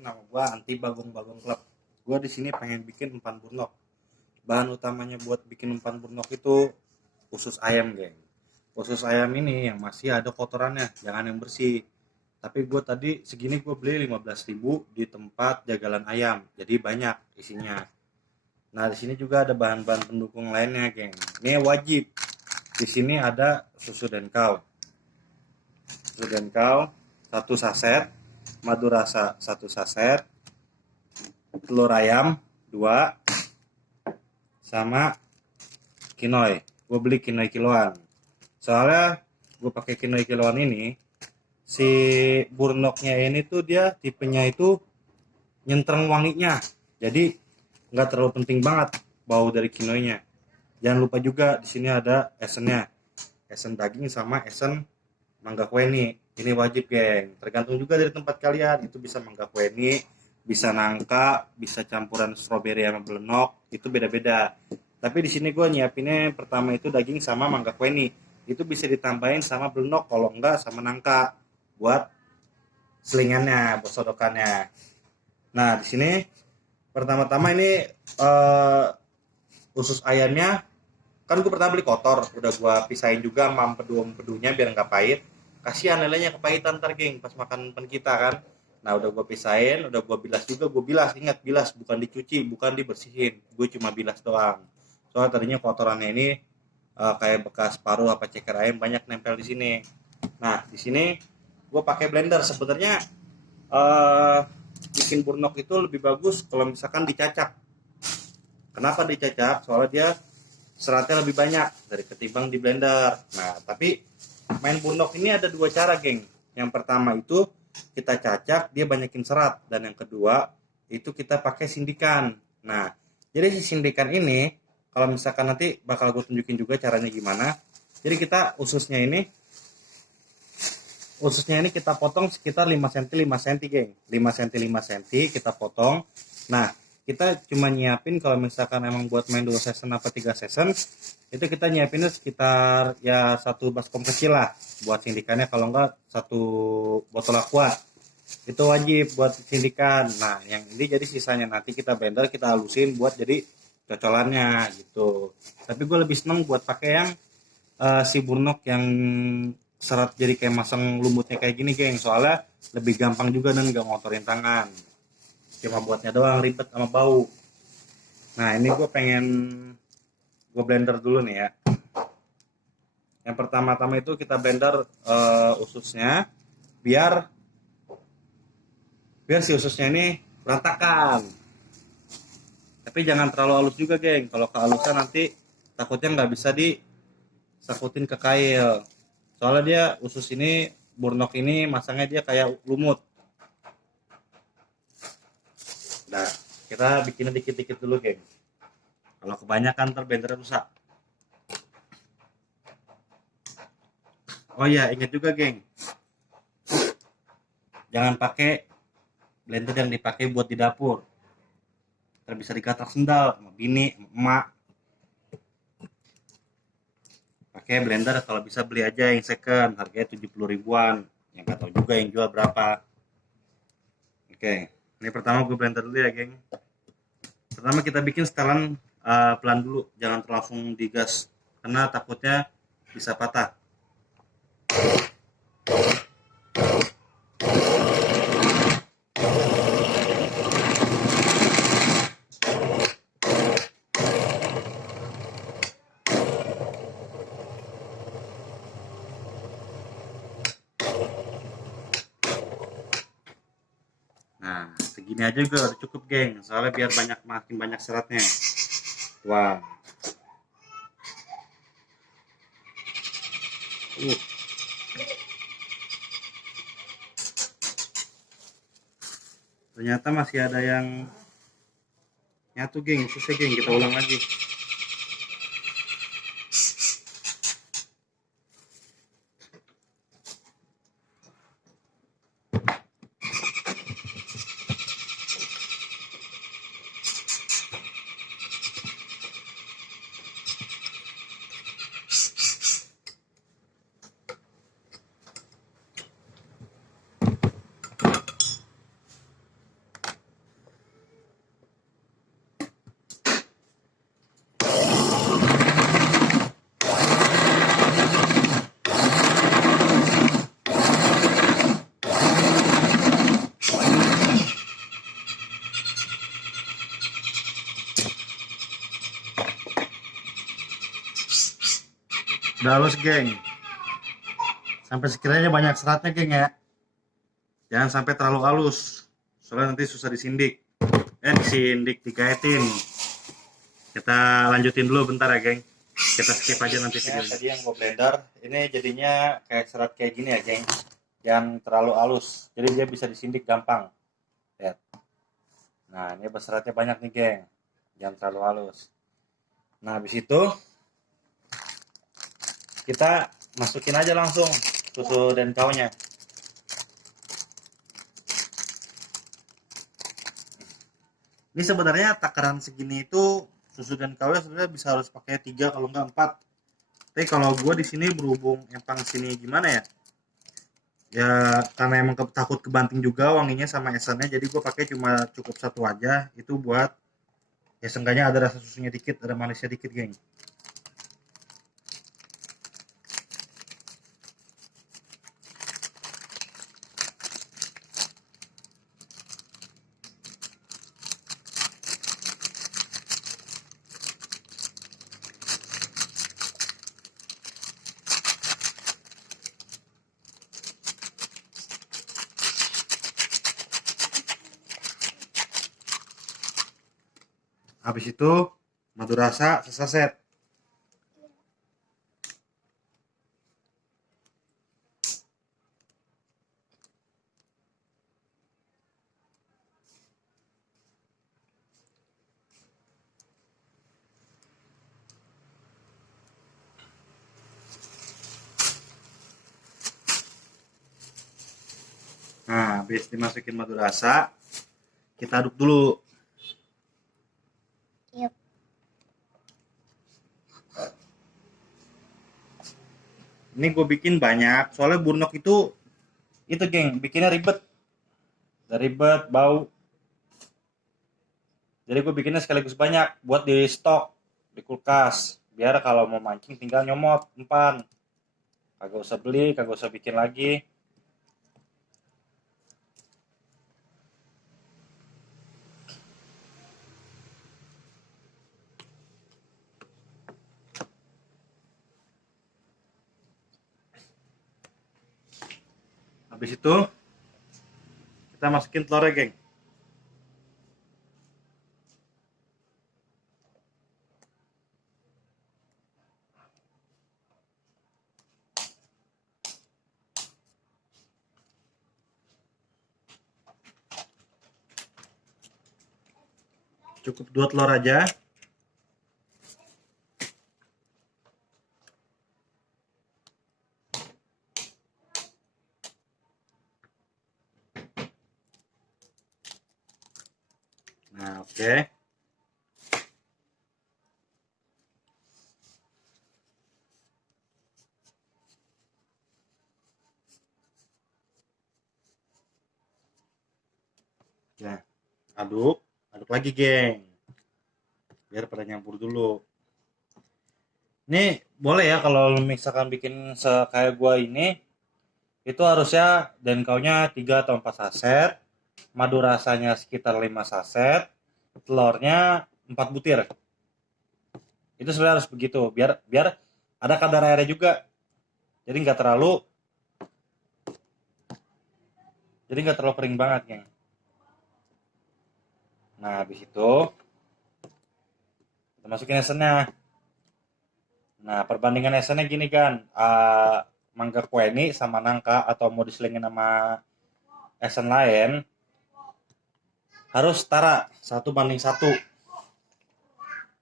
kenalin, nama gua Anti Bagong Club. Gua di sini pengen bikin umpan burnok. Bahan utamanya buat bikin umpan burnok itu usus ayam, geng. Usus ayam ini yang masih ada kotorannya, jangan yang bersih. Tapi gue tadi segini gue beli 15.000 di tempat jagalan ayam, jadi banyak isinya. Nah di sini juga ada bahan-bahan pendukung lainnya, geng. Ini wajib. Di sini ada susu denkau 1 saset, madu rasa 1 saset, telur ayam 2, sama kinoi. Gue beli kinoi kiloan. Soalnya gue pakai kinoi kiloan ini, si burnoknya ini tuh dia tipenya itu nyentreng wanginya. Jadi nggak terlalu penting banget bau dari kinoinya. Jangan lupa juga di sini ada esennya. Esen daging sama esen mangga kueni. Ini wajib, geng. Tergantung juga dari tempat kalian. Itu bisa mangga kueni, bisa nangka, bisa campuran stroberi sama belenok. Itu beda-beda. Tapi di sini gue nyiapinnya pertama itu daging sama mangga kueni. Itu bisa ditambahin sama belenok, kalau enggak sama nangka buat selingannya, buat sodokannya. Nah, di sini pertama-tama ini usus ayamnya kan gue pertama beli kotor, udah gue pisahin juga sama empedunya biar nggak pahit. Kasihan lelenya kepahitan ntar, geng, pas makan pen kita kan. Nah udah gue pisahin, udah gue bilas juga. Gue bilas, ingat bilas, bukan dicuci, bukan dibersihin. Gue cuma bilas doang. Soalnya tadinya kotorannya ini kayak bekas paru apa ceker ayam banyak nempel di sini. Nah di sini gue pakai blender. Sebenarnya bikin burnok itu lebih bagus kalau misalkan dicacah. Kenapa dicacah? Soalnya dia seratnya lebih banyak dari ketimbang di blender. Nah, tapi main burnok ini ada 2 cara, geng. Yang pertama itu kita cacak, dia banyakin serat. Dan yang kedua itu kita pakai sindikan. Nah, jadi si sindikan ini kalau misalkan nanti bakal gue tunjukin juga caranya gimana. Jadi kita ususnya ini kita potong sekitar 5 cm 5 cm, geng. 5 cm 5 cm kita potong. Nah, kita cuma nyiapin kalau misalkan emang buat main 2 season apa 3 season, itu kita nyiapinnya sekitar ya 1 baskom kecil lah buat sindikannya, kalau enggak 1 botol aqua. Itu wajib buat sindikan. Nah, yang ini jadi sisanya nanti kita blender, kita halusin buat jadi cocolannya gitu. Tapi gue lebih seneng buat pakai yang si burnok yang serat jadi kayak masang lumutnya kayak gini, geng. Soalnya lebih gampang juga dan gak ngotorin tangan. Cuma buatnya doang ribet sama bau. Nah ini gue blender dulu nih ya. Yang pertama-tama itu kita blender ususnya biar si ususnya ini berantakan. Tapi jangan terlalu halus juga, geng. Kalau kehalusan nanti takutnya nggak bisa disakutin ke kail. Soalnya dia usus ini, burnok ini masangnya dia kayak lumut. Nah, kita bikinnya dikit-dikit dulu, geng. Kalau kebanyakan ntar blendernya rusak. Oh iya, ingat juga, geng. Jangan pakai blender yang dipakai buat di dapur. Ntar bisa dikatak sendal sama bini, sama emak. Pakai blender kalau bisa beli aja yang second, harganya 70 ribuan. Yang nggak tahu juga yang jual berapa. Oke, ini pertama gue blender dulu ya, geng. Pertama kita bikin setelan pelan dulu, jangan langsung digas karena takutnya bisa patah. Nah, segini aja juga udah cukup, geng. Soalnya biar makin banyak seratnya. Wah. Ternyata masih ada yang nyatu, geng. Susah, geng. Kita ulang lagi. Udah halus, geng. Sampai sekiranya banyak seratnya, geng ya. Jangan sampai terlalu halus. Soalnya nanti susah disindik. Disindik, digaetin. Kita lanjutin dulu bentar ya, geng. Kita skip aja nanti videonya. Tadi yang gue blender, ini jadinya kayak serat kayak gini ya, geng. Jangan terlalu halus. Jadi dia bisa disindik gampang. Lihat. Nah, ini seratnya banyak nih, geng. Jangan terlalu halus. Nah, habis itu kita masukin aja langsung susu dan kaunya. Ini sebenarnya takaran segini itu susu dan kaunya sebenarnya bisa harus pakai 3 kalau enggak 4. Tapi kalau gue di sini berhubung empang sini gimana ya? Ya karena emang takut kebanting juga wanginya sama esennya, jadi gue pakai cuma cukup satu aja. Itu buat ya seenggaknya ada rasa susunya dikit, ada manisnya dikit, geng. Habis itu madu rasa sesaset. Nah, habis dimasukin madu rasa, kita aduk dulu. Yep. Ini gue bikin banyak, soalnya burnok itu geng, bikinnya ribet. Ribet, bau. Jadi gue bikinnya sekaligus banyak buat di stok di kulkas. Biar kalau mau mancing tinggal nyomot, empan. Kagak usah beli, kagak usah bikin lagi. Habis itu kita masukin telurnya, geng. Cukup 2 telur aja. Nah, oke. Ya, aduk lagi, geng. Biar pada nyampur dulu. Ini boleh ya kalau misalkan bikin kayak gua ini, itu harusnya dan kaunya 3 atau 4 saset, madu rasanya sekitar 5 saset, telurnya 4 butir. Itu sebenarnya harus begitu, biar biar ada kadar airnya juga. Jadi nggak terlalu kering banget, geng. Nah, habis itu kita masukin esennya. Nah, perbandingan esennya gini kan, mangga kue ini sama nangka atau mau diselingin sama esen lain harus setara 1:1.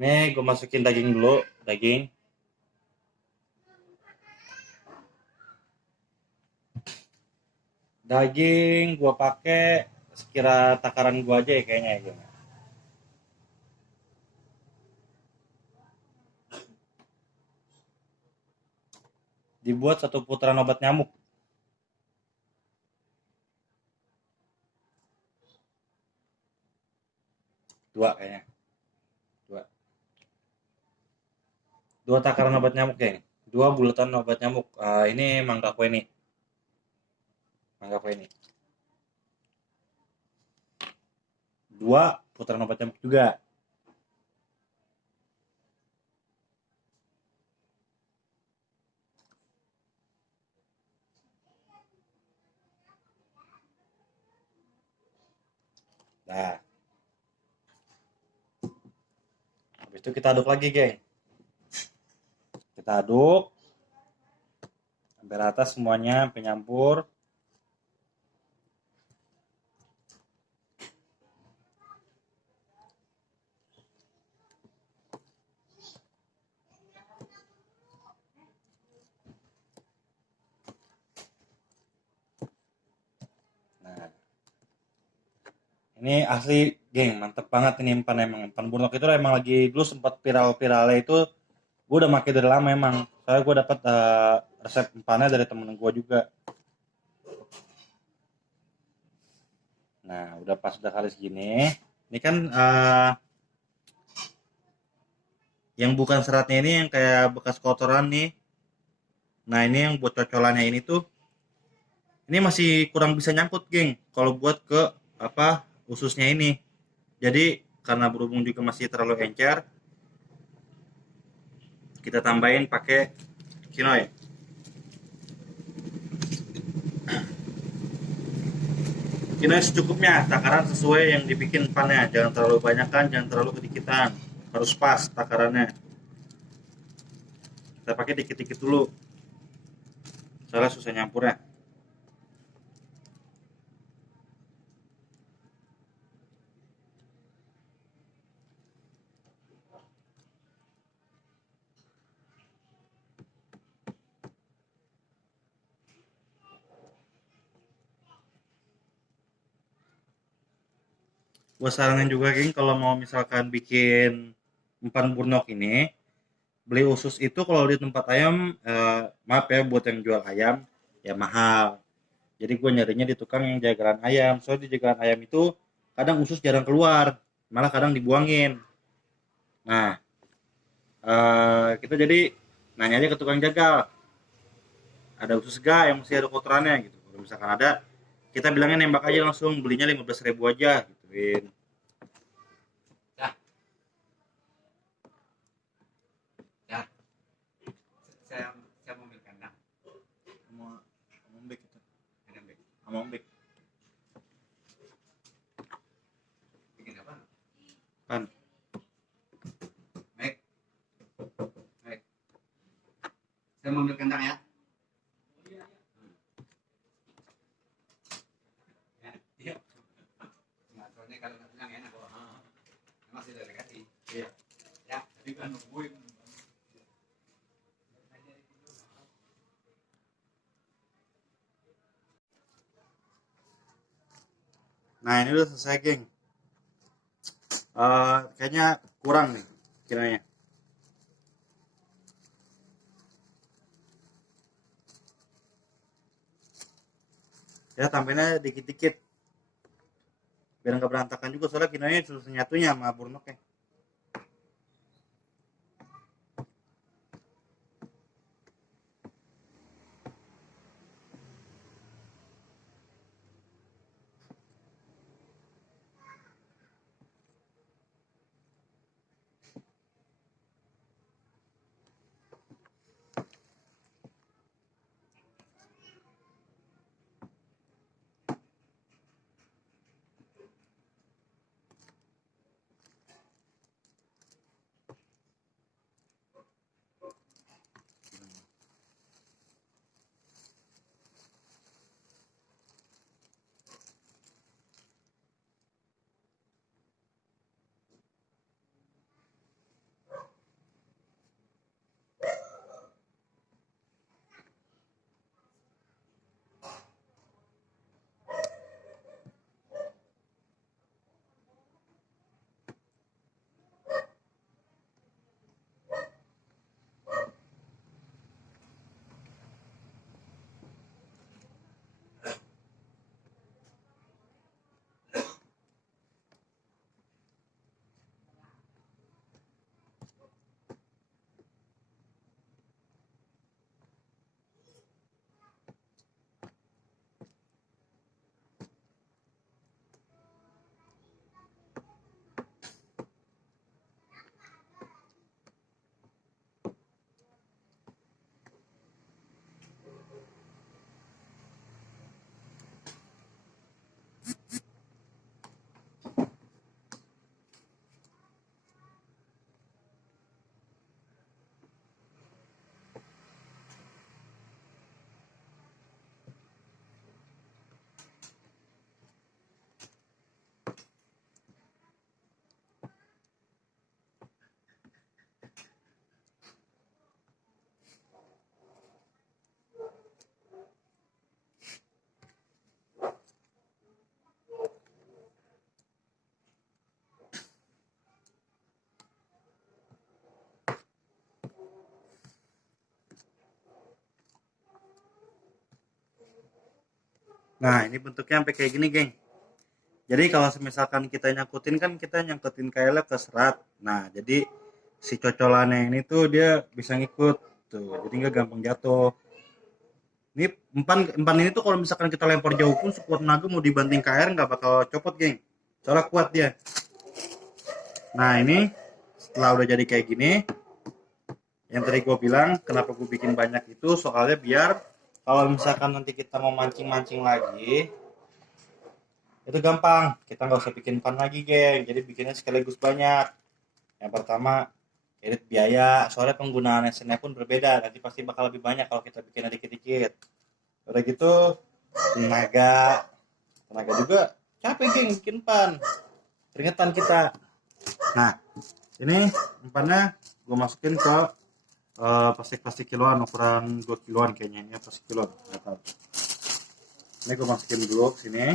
Ini gue masukin daging dulu, daging. Daging gue pakai sekira takaran gue aja ya kayaknya ya. Dibuat 1 putaran obat nyamuk. 2 kayaknya. 2. 2 takaran obat nyamuk, geng. 2 bulatan obat nyamuk. Ini mangga kue ini. Mangga kue ini. 2 putaran obat nyamuk juga. Nah, habis itu kita aduk lagi, geng. Kita aduk sampai rata semuanya, sampai nyampur. Nah, ini asli, geng, mantep banget ini empan emang. Empan Burnock itu emang lagi dulu sempat viral-viralnya itu. Gue udah pakai dari lama emang. Soalnya gue dapet resep empannya dari temen gue juga. Nah, udah pas udah kali segini. Ini kan yang bukan seratnya ini yang kayak bekas kotoran nih. Nah, ini yang buat cocolannya ini tuh, ini masih kurang bisa nyangkut, geng. Kalau buat ke apa ususnya ini. Jadi karena berhubung juga masih terlalu encer, kita tambahin pakai kinoy. Kinoy secukupnya, takaran sesuai yang dibikin pannya. Jangan terlalu banyakan, jangan terlalu kedikitan. Harus pas takarannya. Kita pakai dikit-dikit dulu. Soalnya susah nyampurnya. Gue saranin juga, geng, kalau mau misalkan bikin umpan burnok ini, beli usus itu kalau di tempat ayam, maaf ya buat yang jual ayam, ya mahal. Jadi gue nyarinya di tukang yang jajaran ayam. Soalnya di jajaran ayam itu kadang usus jarang keluar, malah kadang dibuangin. Nah, kita jadi nanya aja ke tukang jagal, ada usus gak yang masih ada kotorannya gitu. Kalau misalkan ada, kita bilangnya nembak aja langsung, belinya 15.000 aja gituin. Ya, ya. Saya mau ambil kandang. Sama ombek itu, Kandang baik. sama ombek Bikin apa? kan. Baik, baik. Saya mau ambil kandang ya. Ya, iya. Nah, soalnya kalau nggak bilang enak. Emang sudah dikasih. Iya. Ya, tadi kan nungguin. Nah, ini udah selesai, geng. Kayaknya kurang nih kiranya. Ya tambahinnya dikit-dikit biar nggak berantakan juga, soalnya kinanya susah nyatunya sama burnoknya. Nah, ini bentuknya sampai kayak gini, geng. Jadi kalau misalkan kita nyangkutin kan kita nyangkutin kailnya ke serat. Nah, jadi si cocolannya ini tuh dia bisa ngikut tuh. Jadi nggak gampang jatuh. Ini empan ini tuh kalau misalkan kita lempar jauh pun sekuat tenaga mau dibanting ke air nggak bakal copot, geng. Soalnya kuat dia. Nah, ini setelah udah jadi kayak gini, yang tadi gue bilang kenapa gue bikin banyak itu soalnya biar kalau misalkan nanti kita mau mancing-mancing lagi itu gampang, kita nggak usah bikin pan lagi, geng. Jadi bikinnya sekaligus banyak. Yang pertama irit biaya, soalnya penggunaan mesinnya pun berbeda, nanti pasti bakal lebih banyak kalau kita bikinnya dikit-dikit. Udah gitu tenaga tenaga juga capek, geng, bikin pan, keringetan kita. Nah, ini empannya gue masukin ke plastik kiloan, ukuran 2 kiloan kayaknya, ini plastik kiloan, nggak tahu. Ini gue masukin dulu ke sini.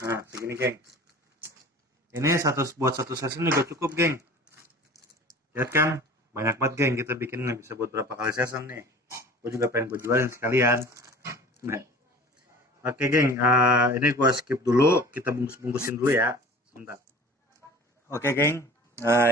Nah, segini, geng. Ini buat satu season juga cukup, geng. Lihat kan, banyak banget, geng, kita bikin bisa buat berapa kali season nih. Gue juga pengen gue jualin sekalian. Nah, oke, geng, ini gue skip dulu, kita bungkus-bungkusin dulu ya. Sebentar. Oke, geng,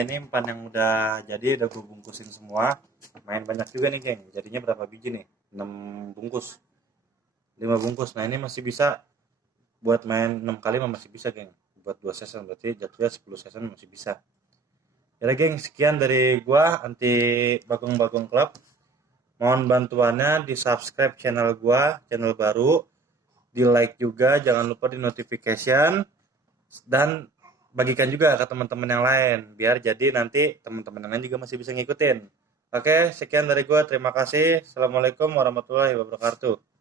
ini empan yang udah jadi, udah gue bungkusin semua. Main banyak juga nih, geng. Jadinya berapa biji nih? 6 bungkus, 5 bungkus. Nah, ini masih bisa buat main 6 kali masih bisa, geng. Buat 2 season berarti jatuhnya 10 season masih bisa. Ya, geng, sekian dari gua anti Bagong Club. Mohon bantuannya di subscribe channel gua, channel baru, di like juga, jangan lupa di notification, dan bagikan juga ke teman-teman yang lain biar jadi nanti teman-teman yang lain juga masih bisa ngikutin. Oke, sekian dari gua, terima kasih. Assalamualaikum warahmatullahi wabarakatuh.